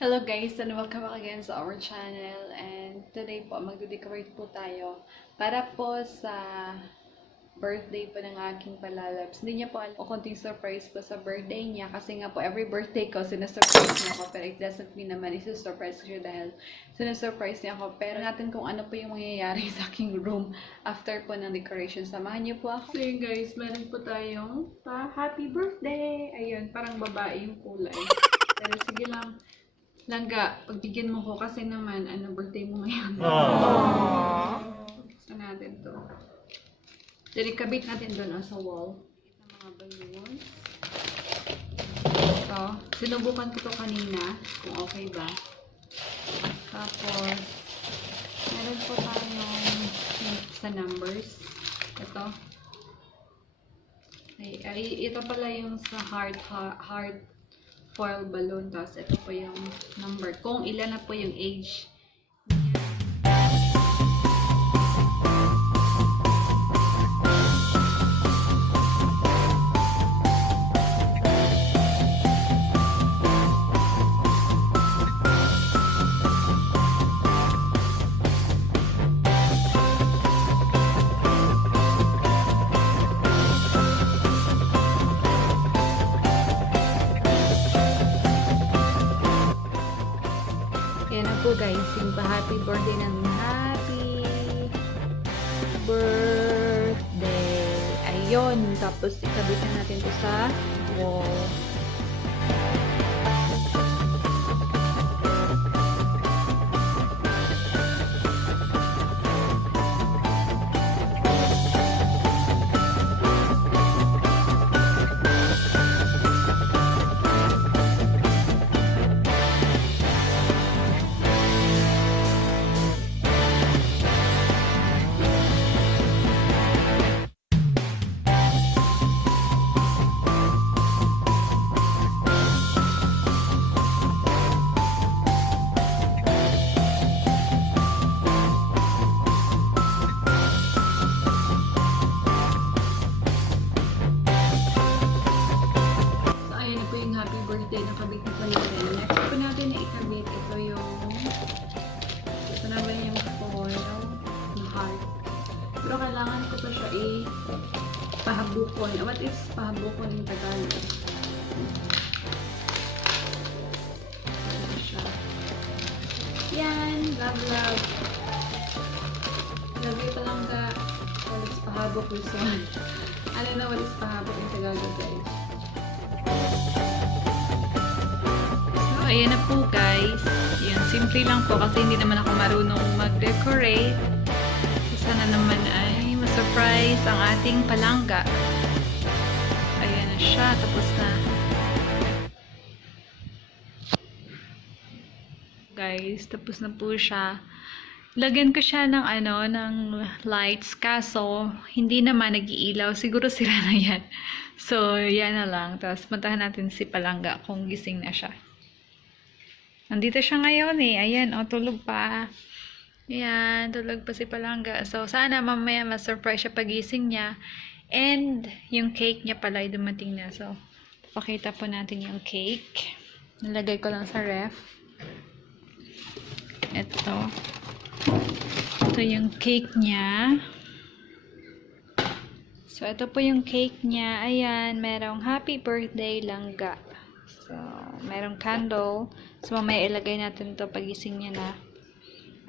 Hello guys, and welcome back again sa our channel. And today po, magde-decorate po tayo para po sa birthday po ng aking palalabs. Hindi niya po alam o konting surprise po sa birthday niya kasi nga po every birthday ko sinasurprise niya ako, pero it doesn't mean naman isusurprise ko siya dahil sinasurprise niya ako. Pero natin kung ano po yung mangyayari sa aking room after po ng decoration. Samahan niyo po ako. So yun guys, meron po tayong happy birthday. Ayun, parang babae yung kulay. Pero sige lang. Langga, pagbigyan mo ko kasi naman, birthday mo ngayon. Gusto natin to. Jadi, kabit natin doon sa wall. Ng mga balloons. Ito. Sinubukan ko to kanina, kung okay ba. Tapos, meron po tayong sa numbers. Ito. Ito pala yung sa heart foil balloon. Tapos ito po yung number. Kung ilan na po yung age. Yan na po guys, yung happy birthday ng happy birthday. Ayun, tapos ikabit na natin to sa wall. Happy birthday na kabit na po natin. Next po natin na ikabit. Ito na ba yung foil na heart. Pero kailangan ko pa siya pahabukon. What is pahabukon in Tagalog? Ano siya? Yan! Love, love! Love you palangga. What is pahabok this one? I don't know what is pahabok in Tagalog, guys. Ayan na po guys. Yan, simple lang po kasi hindi naman ako marunong mag-decorate. Sana naman ay ma-surprise ang ating palangga. Ayan na siya. Tapos na. Guys, tapos na po siya. Lagyan ko siya ng ng lights. Kaso, hindi naman nag-iilaw. Siguro sira na yan. So, yan na lang. Tapos, puntahan natin si palangga kung gising na siya. Nandito siya ngayon eh. Ayan, tulog pa. Ayan, tulog pa si palangga. So, sana mamaya ma-surprise siya pagising niya. And, yung cake niya pala ay dumating na. So, pakita po natin yung cake. Nalagay ko lang sa ref. Ito. Ito yung cake niya. So, ito po yung cake niya. Ayan, merong happy birthday langga. So, merong candle. So, mamaya ilagay natin to pagising niya na.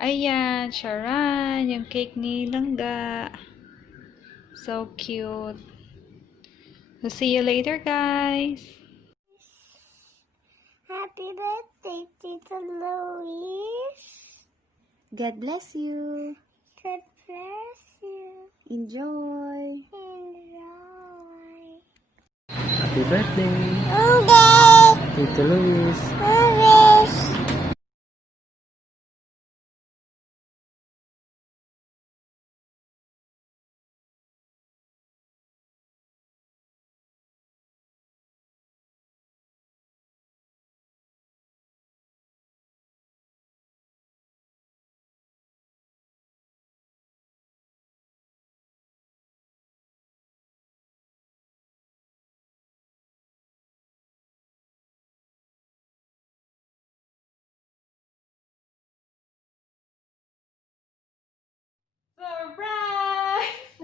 Ayan, charan! Yung cake ni langga. So cute. So, see you later, guys! Happy birthday, Tita Louise. God bless you. God bless you. Enjoy. Enjoy. Happy birthday, Okay. Tito Luis. Okay.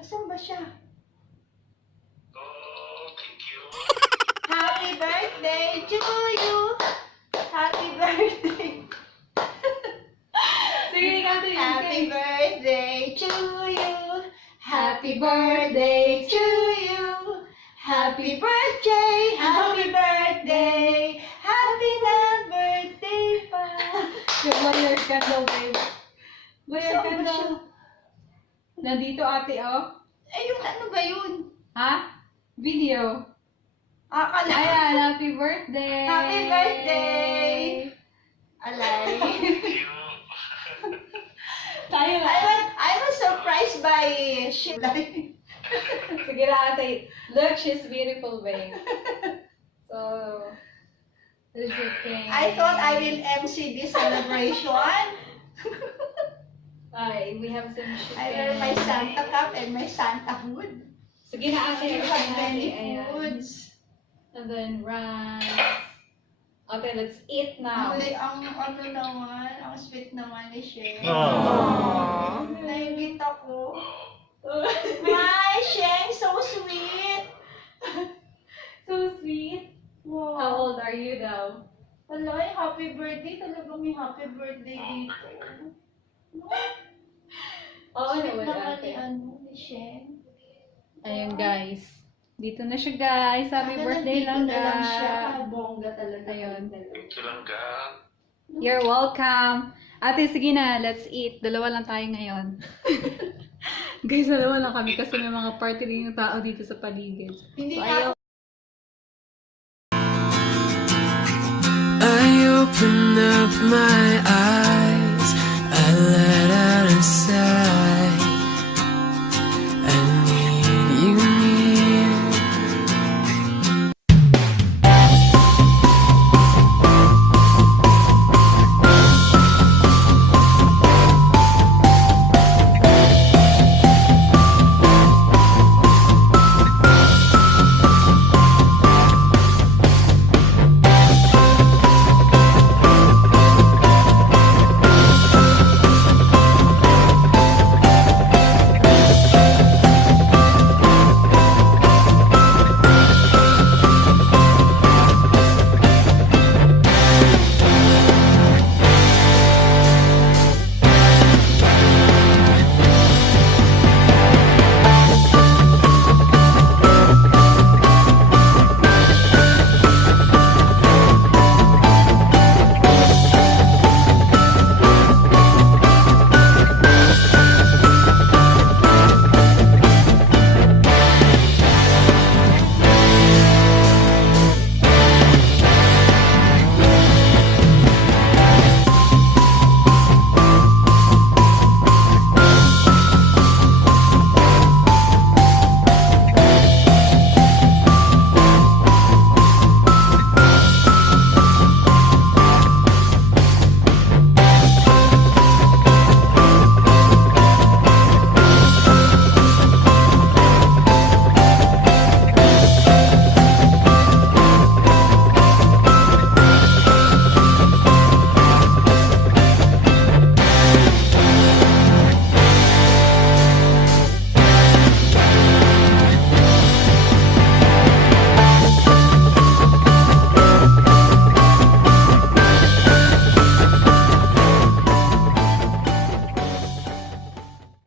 Asan ba siya? Oh, thank you. Happy birthday to you! Happy birthday! Sige, ikaw Happy birthday to you! Happy birthday to you! Happy birthday! Happy birthday! Happy na birthday pa! Weird ka daw, babe. Weird Saan ka ba daw. siya? Nandito, ate, oh. Eh, yung ano ba yun? Ha? Video. Akala. Ayan, happy birthday! Happy birthday! Alay. Thank you. Tayo na. I was surprised by shit. Sige na, ate. Look, she's beautiful, babe. So, this is the thing. I thought I will MC this celebration. Ay, we have some chicken. I wear my Santa cap and my Santa hood. Sige na, ate. We Sige have na, many ate. Ayan. foods. And then rice. Okay, let's eat now. Ang ano naman, ang sweet naman ni Sheng. Aww. Naibit ako. Hi, Sheng, so sweet. So sweet. Wow. How old are you now? Wala, happy birthday. Talaga may happy birthday dito. Oo Sweet naman, naman ate. ni Sheng. Ayun, guys. Dito na siya, guys. Happy Sana birthday nandito lang, na lang siya. guys. Bongga talaga. Ayun. Thank you lang, ga. You're welcome. Ate, sige na. Let's eat. Dalawa lang tayo ngayon. Guys, dalawa lang kami kasi may mga party rin yung tao dito sa paligid. Hindi So, na ayaw. I open up my eyes.